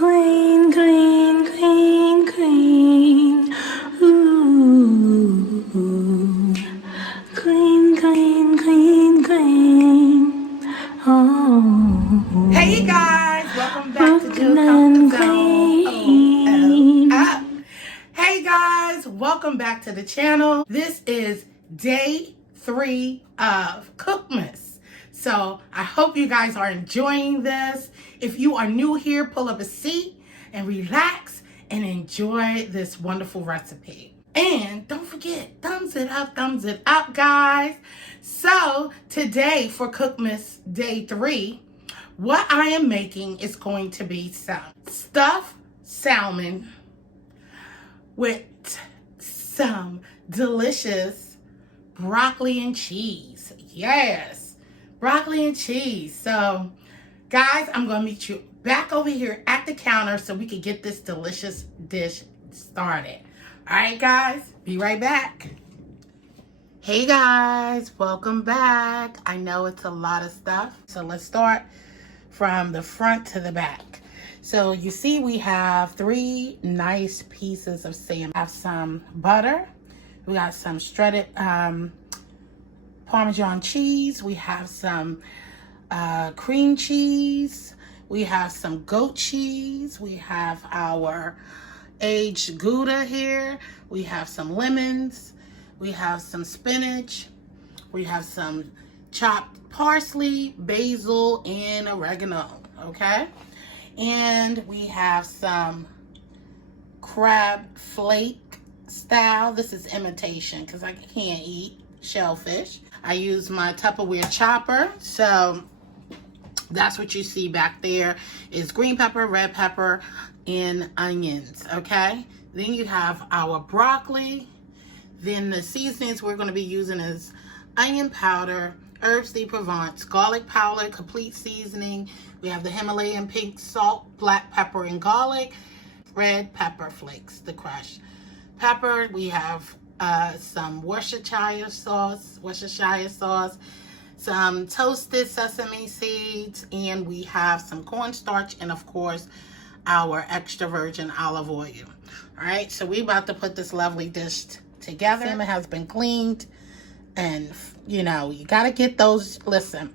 Green, green, green, green. Ooh, green, green, green, green. Oh. Hey guys, welcome back to jcomfortzone. Hey guys, welcome back to the channel. This is day 3 of Cookmas. So I hope you guys are enjoying this. If you are new here, pull up a seat and relax and enjoy this wonderful recipe. And don't forget, thumbs it up, guys. So today for Cookmas day 3, what I am making is going to be some stuffed salmon with some delicious broccoli and cheese. Yes, broccoli and cheese. So, guys, I'm going to meet you back over here at the counter so we can get this delicious dish started. All right, guys, be right back. Hey, guys, welcome back. I know it's a lot of stuff, so let's start from the front to the back. So you see we have 3 nice pieces of salmon. We have some butter. We got some shredded Parmesan cheese. We have some cream cheese. We have some goat cheese. We have our aged Gouda here. We have some lemons. We have some spinach. We have some chopped parsley, basil, and oregano, okay? And we have some crab flake style. This is imitation because I can't eat shellfish. I use my Tupperware chopper. So that's what you see back there is green pepper, red pepper, and onions, okay? Then you have our broccoli. Then the seasonings we're going to be using is onion powder, herbs de Provence, garlic powder, complete seasoning. We have the Himalayan pink salt, black pepper and garlic, red pepper flakes, the crushed pepper. We have some Worcestershire sauce, some toasted sesame seeds, and we have some cornstarch, and of course our extra virgin olive oil. All right, so we're about to put this lovely dish together. Salmon has been cleaned, and you know, you got to get those. Listen,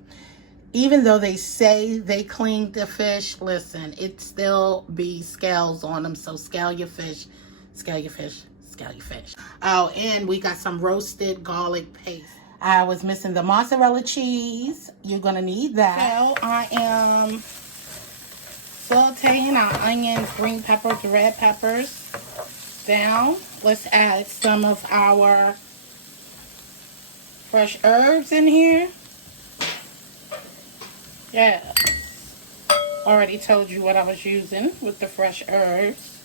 even though they say they cleaned the fish, listen, it still be scales on them. So scale your fish, scale your fish, scale your fish. Oh, and we got some roasted garlic paste. I was missing the mozzarella cheese. You're going to need that. So I am sauteing our onions, green peppers, red peppers down. Let's add some of our fresh herbs in here. Yeah. Already told you what I was using with the fresh herbs.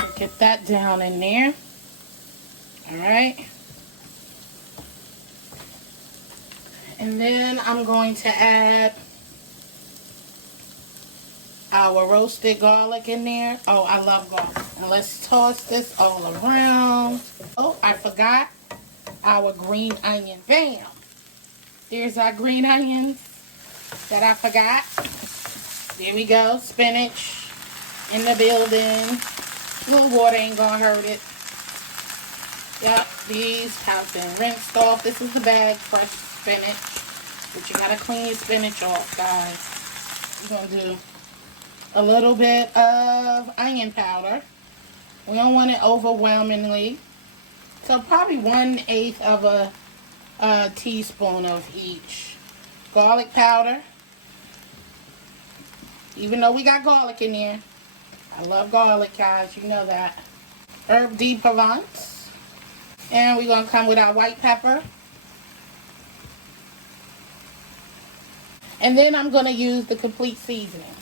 So get that down in there. Alright. And then I'm going to add our roasted garlic in there. Oh, I love garlic. And let's toss this all around. Oh, I forgot our green onion. Bam! There's our green onions that I forgot. There we go. Spinach in the building. A little water ain't gonna hurt it. Yep, these have been rinsed off. This is the bag, fresh spinach. But you gotta clean your spinach off, guys. We're gonna do a little bit of onion powder. We don't want it overwhelmingly. So probably 1/8 of a teaspoon of each. Garlic powder. Even though we got garlic in there. I love garlic, guys. You know that. Herb de Provence. And we're going to come with our white pepper. And then I'm going to use the complete seasoning.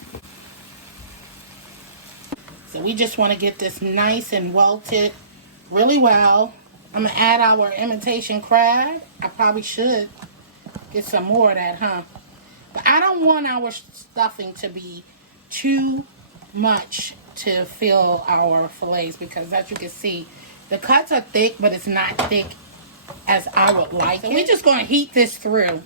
So we just want to get this nice and wilted really well. I'm going to add our imitation crab. I probably should get some more of that, huh? But I don't want our stuffing to be too much to fill our fillets because as you can see, the cuts are thick, but it's not thick as I would like. So we're just going to heat this through.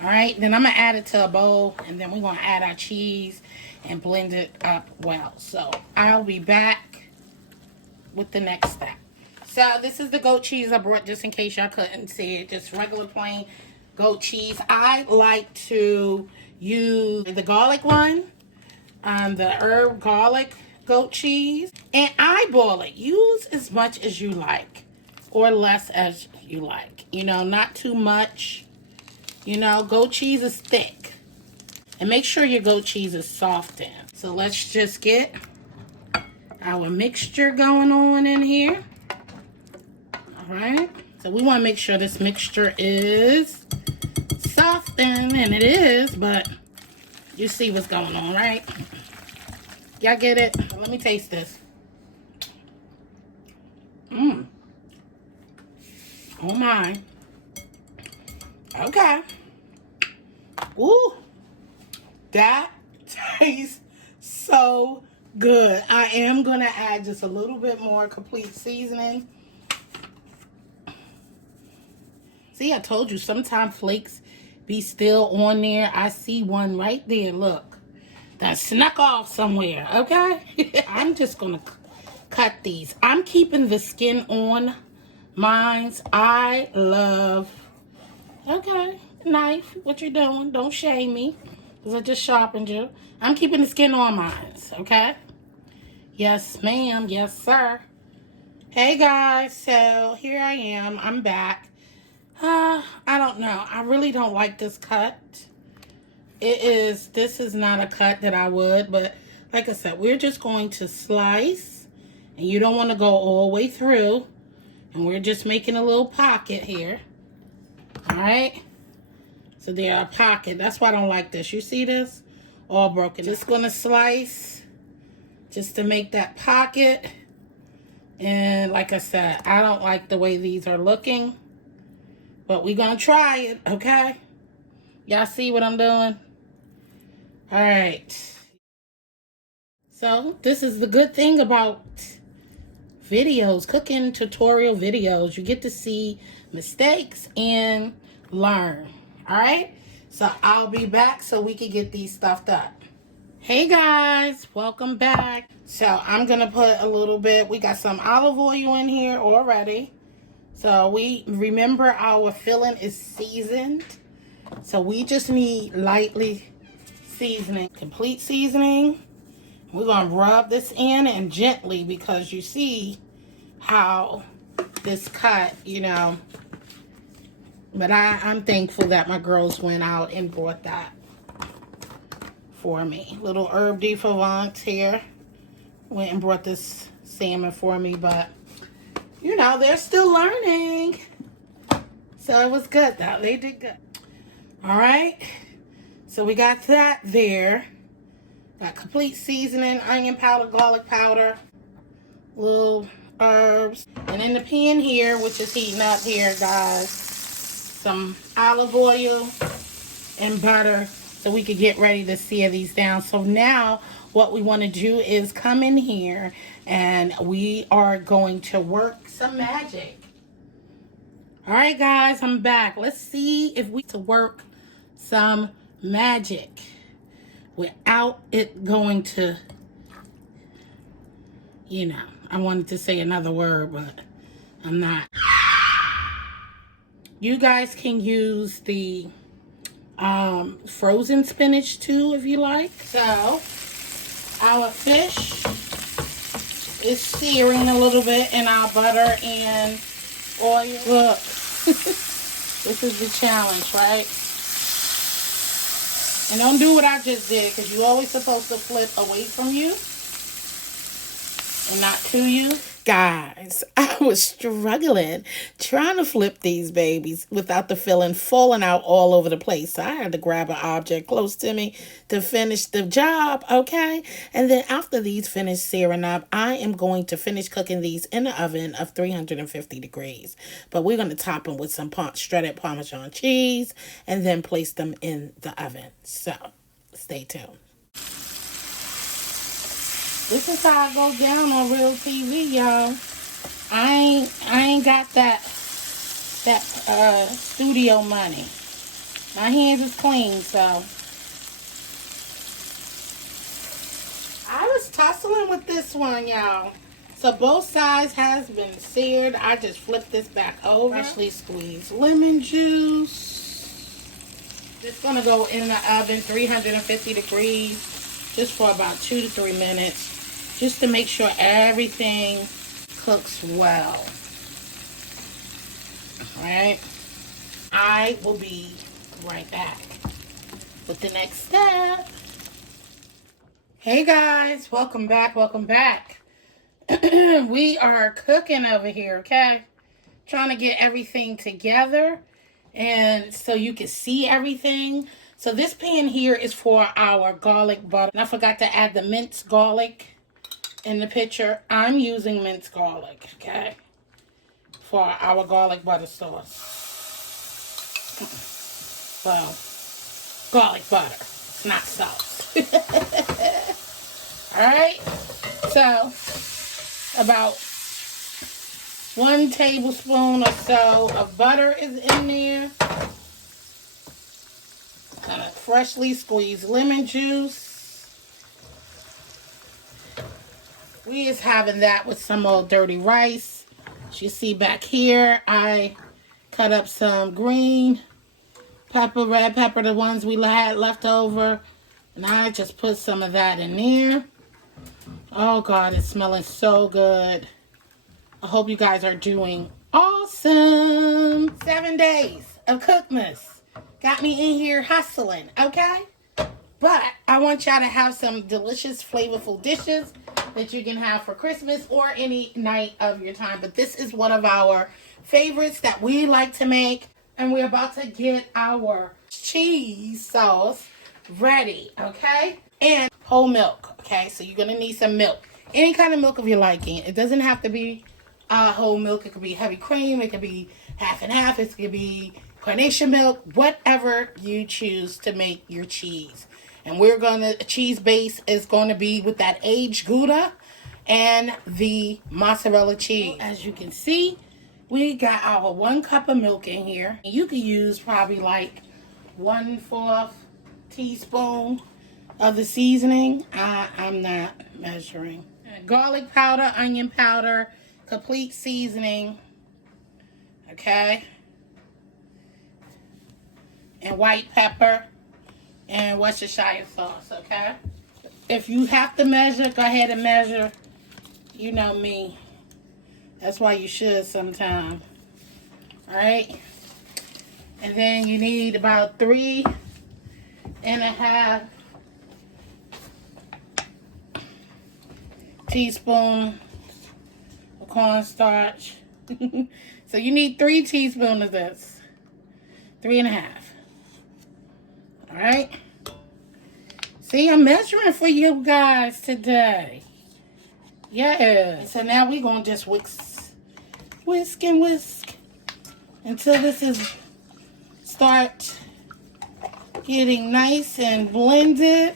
All right, then I'm gonna add it to a bowl, and then we're gonna add our cheese and blend it up well. So I'll be back with the next step. So this is the goat cheese I brought, just in case y'all couldn't see it. Just regular plain goat cheese. I like to use the garlic one, the herb garlic goat cheese, and eyeball it. Use as much as you like, or less as you like. You know, not too much. You know, goat cheese is thick. And make sure your goat cheese is softened. So let's just get our mixture going on in here. All right. So we want to make sure this mixture is softened, and it is, but you see what's going on, right? Y'all get it? Let me taste this. Oh my. Okay. Ooh. That tastes so good. I am going to add just a little bit more complete seasoning. See, I told you, sometimes flakes be still on there. I see one right there. Look. That snuck off somewhere, okay? I'm just going to cut these. I'm keeping the skin on mines. I love... Okay, knife, what you doing? Don't shame me, because I just sharpened you. I'm keeping the skin on mine, okay? Yes, ma'am. Yes, sir. Hey, guys. So, here I am. I'm back. I don't know. I really don't like this cut. This is not a cut that I would, but like I said, we're just going to slice, and you don't want to go all the way through, and we're just making a little pocket here. All right, so there are pocket. That's why I don't like this. You see this? All broken. Just gonna slice just to make that pocket. And like I said, I don't like the way these are looking, but we're gonna try it, okay? Y'all see what I'm doing? All right. So this is the good thing about videos, cooking tutorial videos. You get to see mistakes and learn. All right, so I'll be back so we can get these stuffed up. Hey guys, welcome back. So I'm gonna put a little bit, we got some olive oil in here already. So we remember our filling is seasoned, so we just need lightly seasoning, complete seasoning. We're going to rub this in and gently, because you see how this cut, you know. But I'm thankful that my girls went out and brought that for me. Little herb de Provence here. Went and brought this salmon for me. But, you know, they're still learning. So it was good, though. They did good. All right. So we got that there. Got complete seasoning, onion powder, garlic powder, little herbs. And in the pan here, which is heating up here, guys, some olive oil and butter so we could get ready to sear these down. So now what we want to do is come in here and we are going to work some magic. All right, guys, I'm back. Let's see if we can work some magic without it going to, you know, I wanted to say another word, but I'm not. You guys can use the frozen spinach too if you like. So our fish is searing a little bit in our butter and oil. Look, this is the challenge, right? And don't do what I just did, because you're always supposed to flip away from you and not to you. Guys, I was struggling trying to flip these babies without the filling falling out all over the place. So I had to grab an object close to me to finish the job, okay? And then after these finish searing up, I am going to finish cooking these in the oven of 350 degrees. But we're going to top them with some shredded Parmesan cheese and then place them in the oven. So stay tuned. This is how I go down on real TV, y'all. I ain't got that studio money. My hands is clean, so. I was tussling with this one, y'all. So both sides has been seared. I just flipped this back over. Freshly squeezed lemon juice. Just gonna go in the oven, 350 degrees, just for about 2 to 3 minutes, just to make sure everything cooks well. All right. I will be right back with the next step. Hey guys, welcome back, welcome back. We are cooking over here, okay? Trying to get everything together and so you can see everything. So this pan here is for our garlic butter. And I forgot to add the minced garlic in the picture. I'm using minced garlic, okay? For our garlic butter sauce. Well, garlic butter. It's not sauce. Alright? So, about 1 tablespoon or so of butter is in there. Kind of freshly squeezed lemon juice. We is having that with some old dirty rice. As you see back here, I cut up some green pepper, red pepper, the ones we had left over. And I just put some of that in there. Oh God, it's smelling so good. I hope you guys are doing awesome. 7 days of Cookmas got me in here hustling, okay? But I want y'all to have some delicious, flavorful dishes that you can have for Christmas or any night of your time. But this is one of our favorites that we like to make. And we're about to get our cheese sauce ready, okay? And whole milk, okay? So you're going to need some milk. Any kind of milk of your liking. It doesn't have to be whole milk. It could be heavy cream. It could be half and half. It could be carnation milk. Whatever you choose to make your cheese. And we're going to, cheese base is going to be with that aged Gouda and the mozzarella cheese. As you can see, we got our 1 cup of milk in here. You could use probably like 1/4 teaspoon of the seasoning. I'm not measuring. Garlic powder, onion powder, complete seasoning. Okay. And white pepper. And Worcestershire sauce, okay? If you have to measure, go ahead and measure. You know me. That's why you should sometime. Alright? And then you need about 3.5 teaspoons of cornstarch. So you need 3 teaspoons of this. 3.5. Alright? See, I'm measuring for you guys today. Yeah. So now we're going to just whisk and whisk until this is start getting nice and blended.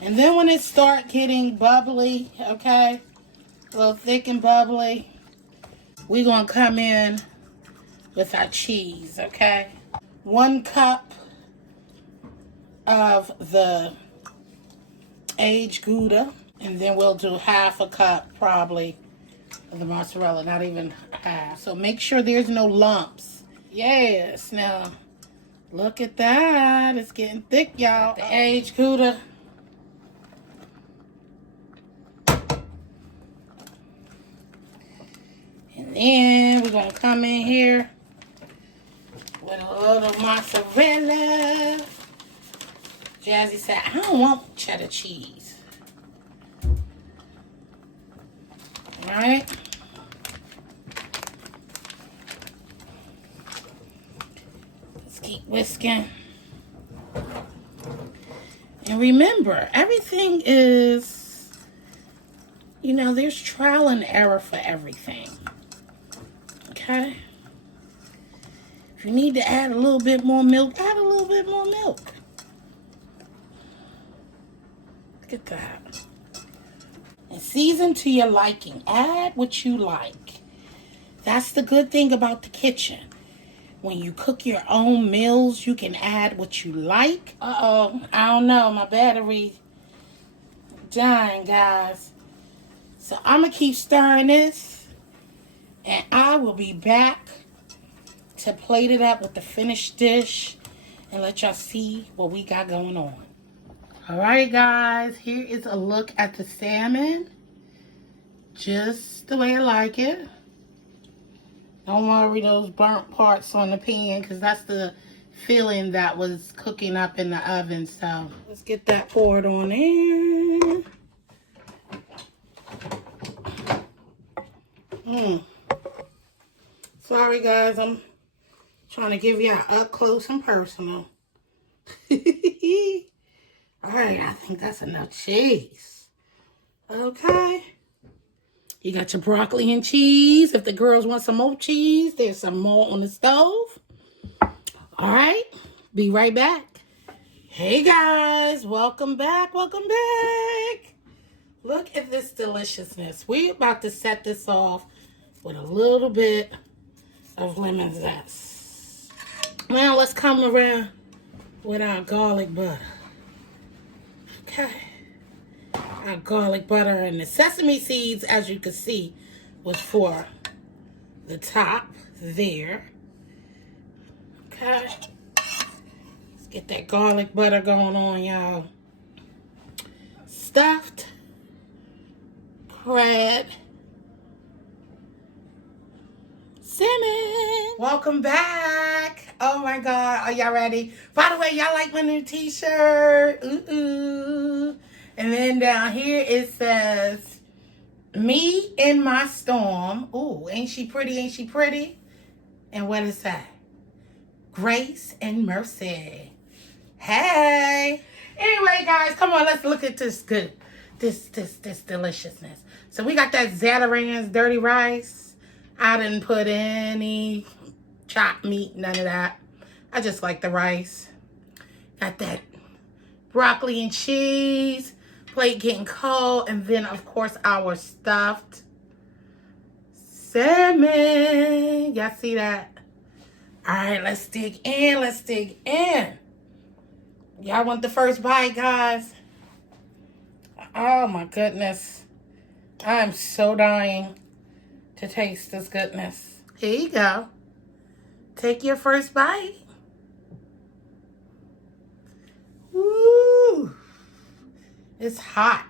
And then when it start getting bubbly, okay, a little thick and bubbly, we're going to come in with our cheese, okay? 1 cup of the aged Gouda, and then we'll do half a cup probably of the mozzarella, not even half. So make sure there's no lumps. Yes, now look at that. It's getting thick, y'all. The aged Gouda. And then we're going to come in here with a little mozzarella. Jazzy said, I don't want cheddar cheese. Alright. Let's keep whisking. And remember, everything is, you know, there's trial and error for everything. Okay? If you need to add a little bit more milk, add a little bit more milk. Look at that. And season to your liking. Add what you like. That's the good thing about the kitchen. when you cook your own meals, you can add what you like. Uh-oh, I don't know. My battery dying, guys. So I'm going to keep stirring this. And I will be back to plate it up with the finished dish and let y'all see what we got going on. All right, guys. Here is a look at the salmon. Just the way I like it. Don't worry those burnt parts on the pan because that's the filling that was cooking up in the oven. So let's get that poured on in. Sorry guys, I'm trying to give you up close and personal. Alright, I think that's enough cheese. Okay. You got your broccoli and cheese. If the girls want some more cheese, there's some more on the stove. All right, be right back. Hey guys, welcome back, welcome back. Look at this deliciousness. We're about to set this off with a little bit of lemon zest. Now let's come around with our garlic butter. Okay. Our garlic butter and the sesame seeds, as you can see, was for the top there. Okay. Let's get that garlic butter going on, y'all. Stuffed crab salmon. Welcome back. Oh my God. Are y'all ready? By the way, y'all like my new t-shirt? Ooh. And then down here it says, me in my storm. Ooh, ain't she pretty? Ain't she pretty? And what is that? Grace and mercy. Hey. Anyway, guys, come on, let's look at this good, this deliciousness. So we got that Zatarain's dirty rice. I didn't put any chopped meat, none of that. I just like the rice. Got that broccoli and cheese. Plate getting cold. And then, of course, our stuffed salmon. Y'all see that? All right, let's dig in. Let's dig in. Y'all want the first bite, guys? Oh, my goodness. I'm so dying to taste this goodness. Here you go. Take your first bite. Woo! It's hot.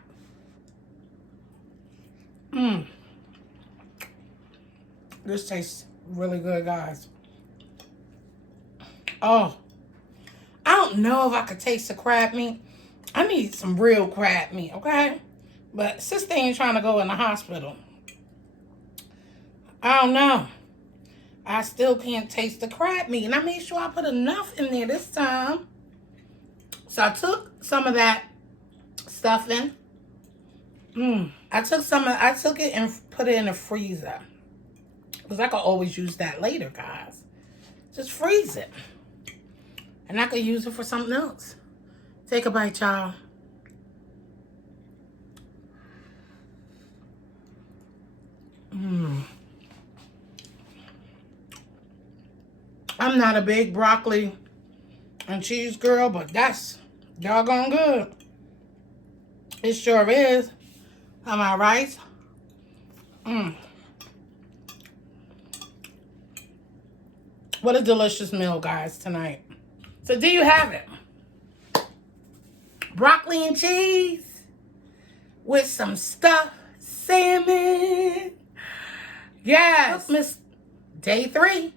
This tastes really good, guys. Oh, I don't know if I could taste the crab meat. I need some real crab meat, okay? But sister ain't trying to go in the hospital. I don't know. I still can't taste the crab meat. And I made sure I put enough in there this time. So I took some of that stuffing. I took it and put it in the freezer. Because I could always use that later, guys. Just freeze it. And I could use it for something else. Take a bite, y'all. I'm not a big broccoli and cheese girl, but that's doggone good. It sure is. Am I right? What a delicious meal, guys, tonight. So do you have it? Broccoli and cheese with some stuffed salmon. Yes. Miss Day 3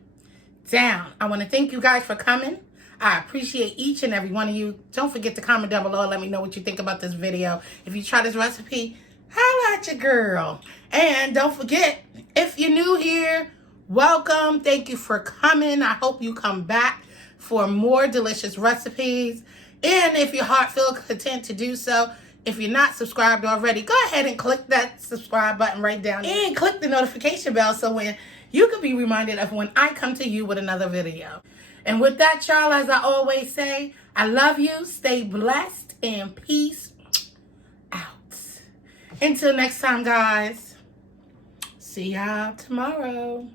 down. I want to thank you guys for coming. I appreciate each and every one of you. Don't forget to comment down below and let me know what you think about this video. If you try this recipe, holla at your girl. And don't forget, if you're new here, welcome. Thank you for coming. I hope you come back for more delicious recipes. And if your heart feels content to do so, if you're not subscribed already, go ahead and click that subscribe button right down there. And click the notification bell so when you can be reminded of when I come to you with another video. And with that, y'all, as I always say, I love you. Stay blessed and peace out. Until next time, guys. See y'all tomorrow.